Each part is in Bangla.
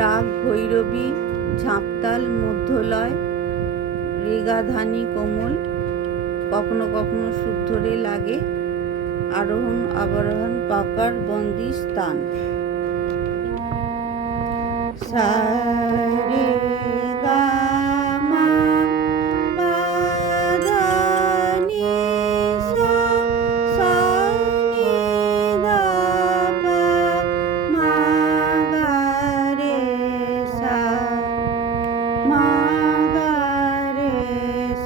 রাগ ভৈরবী, ঝাঁপতাল মধ্যলয়, রেগাধানী কোমল, কখনো কখনো শুদ্ধ রে লাগে, আরোহণ অবরোহণ পাকার বন্দি স্থান। সা রে গা মা পা ধা নি সা, সা নি ধা পা মা গা রে সা, মা গা রে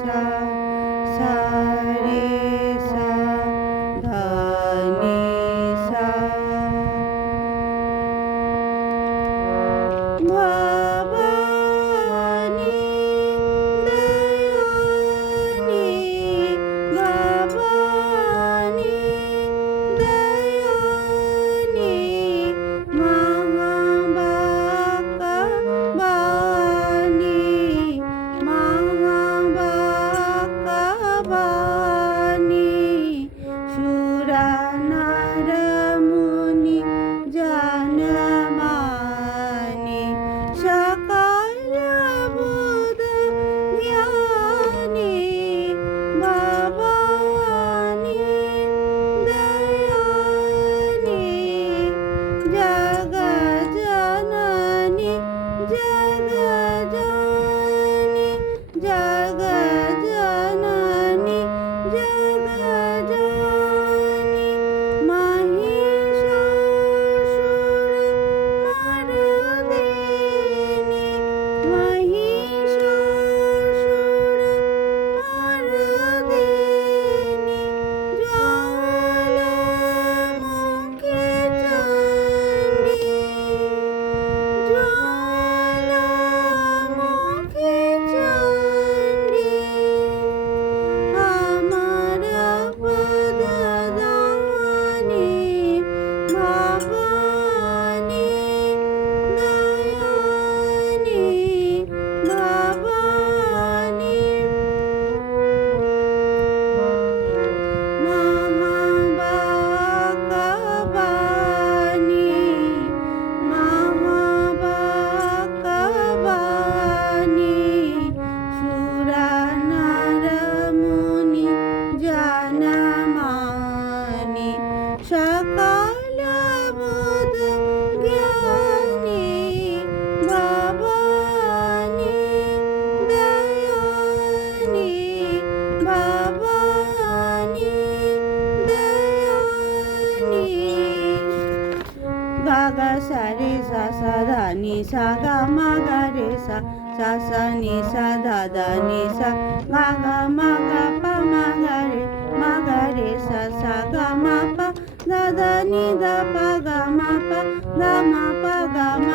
সা, সা রে সা ধা নি সা। ভবানী দয়ানি, ভবানী দয়ানি, মহাবাকা বাণী, মহাবাকা বাণী, সুরানার মুনি জানমানি, সকল বুধ জ্ঞানী, ভবানী দয়ানি, জগজননী, জগজননী, জগজননী, জগজননী, মহিষাসুরমর্দিনী, মহিষাসুরমর্দিনী, জ্বালামুখী চণ্ডী, জ্বালামুখী চণ্ডী, আমার পদদানি, ভবানী দয়ানি, ভবানী মহাবাকা বাণী, মহাবাকা বাণী, সুরানার মুনি জানমানি, সকল বুধ জ্ঞানী, ভবানী দয়ানি, ভবানী দয়ানি। গা গা সা রে সা, সা ধা নি সা, গা মা গা রে সা, সা সা নি সা ধা ধা নি সা, গা গা মা গা পা মা গা রে সা, সা গা মা পা, ধা ধা নি ধা পা গা মা পা, গা মা পা গা মা